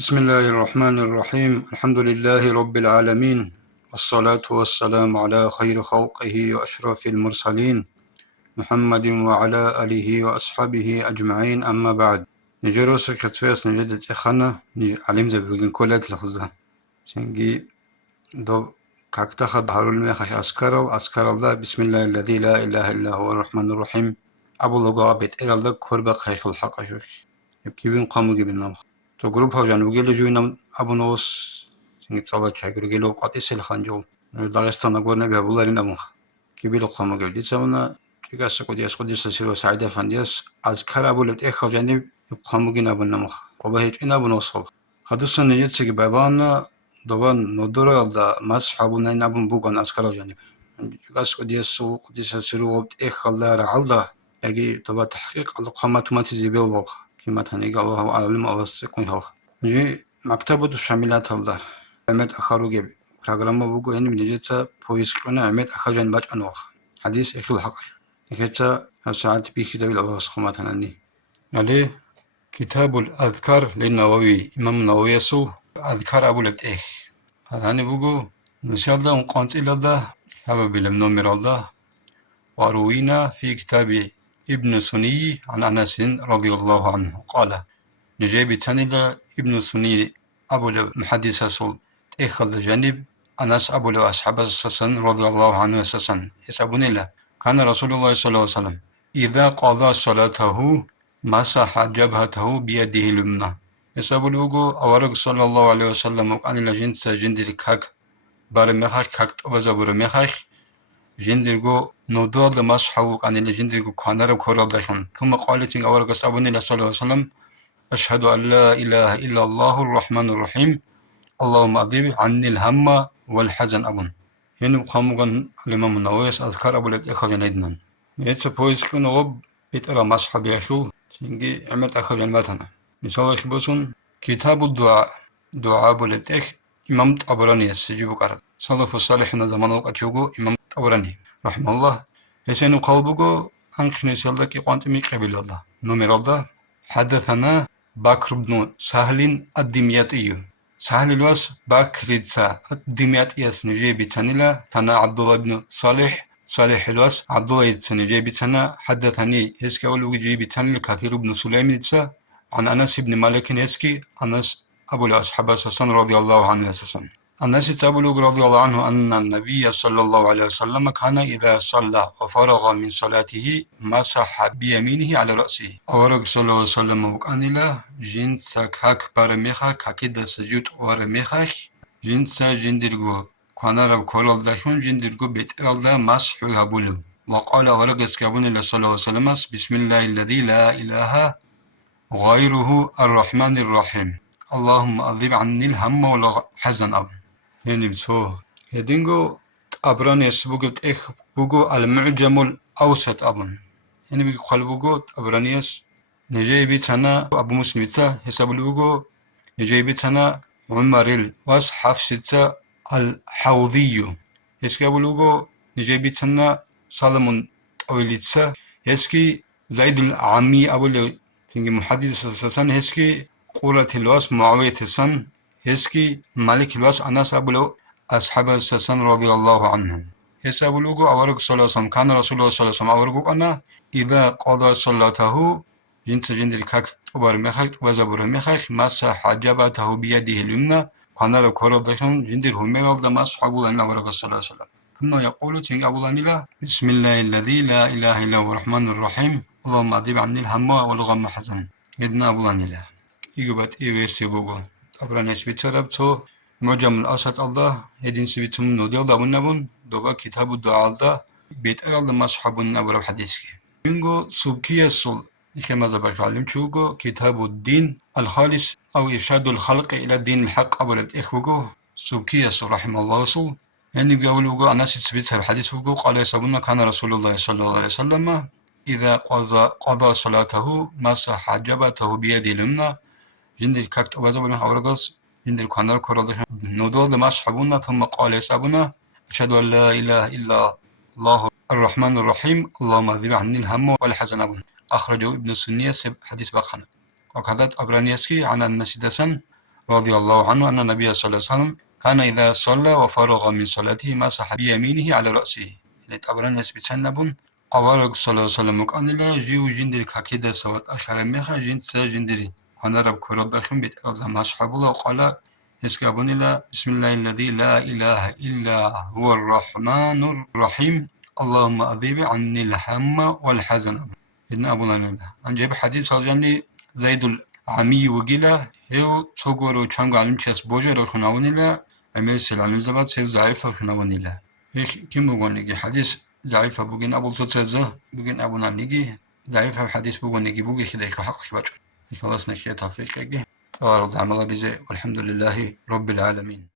بسم الله الرحمن الرحيم الحمد لله رب العالمين والصلاة والسلام على خير خلقه وأشرف المرسلين محمد وعلى آله وأصحابه أجمعين أما بعد نجروس كتفيس نجدت إخانا علم زبرين كولات لخزة سنجي دو كاكتخد هارول ميخش أسكر الله بسم الله الذي لا إله إلا هو الرحمن الرحيم أبو لغابت إلى الله كربق خيخ الحق يبكي بين قامو جبنا تو جروب هاجان وجيلو جوينا أبو نوس سنجي تصالة شاكر جيلو قات إسل خانجول داغستان أقولنا بها بولارين أبوخ كبيرو قامو جبنا دي تسامنا تيغاس قديس قديس سيرو سعيدة فانديس از كرابو لت إخ هاجاني قامو جينا أبو نمخ قبهيج إن أبو نوس خب حدوثا نجتسك بيضان دوان ندورة دا مسح أبو نين أبو بوغان أسكال جانب تيغاس قديس سيرو إخ الله رعالدا يجي تبا تحقيق القامة تماتيزي بيلوغ كما تنيجا الله أعلم الله سكون هالخ جي مكتبة شاملات الله عمد أخروجي برنامج بوجو يعني من جهة بويسكونا عمد أخرجن باج أنوخ حديث إخل الحق إختا ساعات بكتاب الله سخمة تنني عليه كتاب الأذكار للنووي إمام النووي يسو أذكار أبو لبتيخ هذا بوجو إن شاء الله ونقانت إلى الله هذا بالمنومر الله وروينا في كتاب ابن سني عن أنس رضي الله عنه قال نجيب تانيلا ابن سني أبو المحدث سول إخذ جانب أنس أبو أصحاب السسن رضي الله عنه السسن يسأبون الله كان رسول الله صلى الله عليه وسلم إذا قضى صلاته مسح جبهته بيده اليمنى يسأبون لوجو أورق صلى الله عليه وسلم وكان لجنس جندر كاك بارمخاك كاك أبزابور مخاك جندرجو نودال مسحوق عن الجندرجو كانر كورالدشون ثم قالت إن أورق صلى الله عليه وسلم أشهد أن لا إله إلا الله الرحمن الرحيم اللهم أذهب عني الهم والحزن أبون هنا قاموغان الإمام النووي أذكار أبو لك إخوة جنيدنا يتسبويس كون غب يترى مسح بيشو تنجي عمل أخوة جنباتنا مثال إخبصون كتاب الدعاء دعاء أبو لك إمام أبراني يسجيبو كارك صلف الصالح زمان وقتيوغو إمام أبراني رحمه الله يسينو قلبوغو أنخني سيالدك يقوانت ميقبل الله نمر الله حدثنا بكر بن سهل الدمياطي سهل الواس بكر الدمياطي نجي بتنلا ثنا عبد الله بن صالح الواس عبد الله نجي بتنا حدثني هسكي أول جي بتنل كثير بن سليم عن أنس بن مالك هسكي أنس أبو الأصحاب سسن رضي الله عنه سسن أنس أبو رضي الله عنه أن النبي صلى الله عليه وسلم كان إذا صلى وفرغ من صلاته مسح بيمينه على رأسه أورق صلى الله عليه وسلم وكان له جنس كاك برميخا كاكيد سجود ورميخا جنس جندرغو كان رب كولال داشون جندرغو بيترال دا مسح يابولو وقال أورق اسكابون الله صلى الله عليه وسلم بسم الله الذي لا إله غيره الرحمن الرحيم اللهم أذهب عني الهم والحزن أبن يعني بسو هدينغو أبراني يسبوغت إخ بوغو المعجم الأوسط أبن يعني بيقول قلبوغو أبرانيس نجاي بيتنا أبو مسلم بيتا حساب بوغو نجاي بيتنا عمر واس حفصة الحوضي يسكي بوغو نجاي بيتنا سالمون أوليتسا يسكي زيد العمي أبو تنجي محدث سسان هسكي قرة الواس معاوية السن هسكي مالك الواس أناس أبو أصحاب السسن رضي الله عنهم هسا أبو أورق صلى الله عليه وسلم كان رسول الله صلى الله عليه وسلم أورق أنا إذا قضى صلاته جنس جندر كاك أبر مخاك وزبر مخاك مسح جبهته بيده اليمنى كان له كردشون جندر همير الله مسح أبو أن أورق صلى الله عليه وسلم ثم يقول تنجي أبو الله بسم الله الذي لا إله إلا هو الرحمن الرحيم اللهم أذهب عني الهم والغم حزن يدنا أبو الله يقبت إيويرسي بوغو أبران يسبيتر تو معجم الأسد الله يدين سبيتم نوديل دابون نبون دوبا كتاب الدعاء الله بيتر الله مصحبون نبرا حديثك ينغو سبكية الصل كما زبك علم شوغو كتاب الدين الخالص أو إرشاد الخلق إلى الدين الحق أبو لبت إخوغو سبكية الصل رحمه الله صل يعني بيقولوا أناس تثبتها الحديث وقو قال يسابون كان رسول الله صلى الله عليه وسلم إذا قضى صلاته مسح جبهته بيده اليمنى جندل كاكت وزبنا أورغس جندل كانر كرده نودول مسحبونا ثم قال يسابنا أشهد أن لا إله إلا الله الرحمن الرحيم اللهم أذهب عني الهم والحزن أبن أخرجه ابن السنية حديث بخنا وكذا أبرانيسكي عن النسيدسن رضي الله عنه أن النبي صلى الله عليه وسلم كان إذا صلى وفرغ من صلاته مسح بيمينه على رأسه. لتبرنس بتنبون أورق صلى الله عليه وسلم مكانلا جيو جندري كاكيدا سوات أخر ميخا جند سا جندري هنرب كرب بخم بيت أرضا مسحبولا وقال يسكابونيلا بسم الله الذي لا إله إلا هو الرحمن الرحيم اللهم أذيب عني الهم والحزن. إن أبونا نولا أنجيب حديث الجاني زيد العمي وقيلا هيو صغورو چانگو علمچاس بوجه رو خناونيلا أميسل علمزبات سيو ضعيفة خناونيلا هيك كم بقول نيجي حديث ضعيفة بوجين أبو صوت بوجين أبونا نيجي ضعيفة حديث بوجين نيجي بوجي كده يخلق شباتو خلاص نشيط أفريقيا جه. تبارك الله بيزي والحمد لله رب العالمين.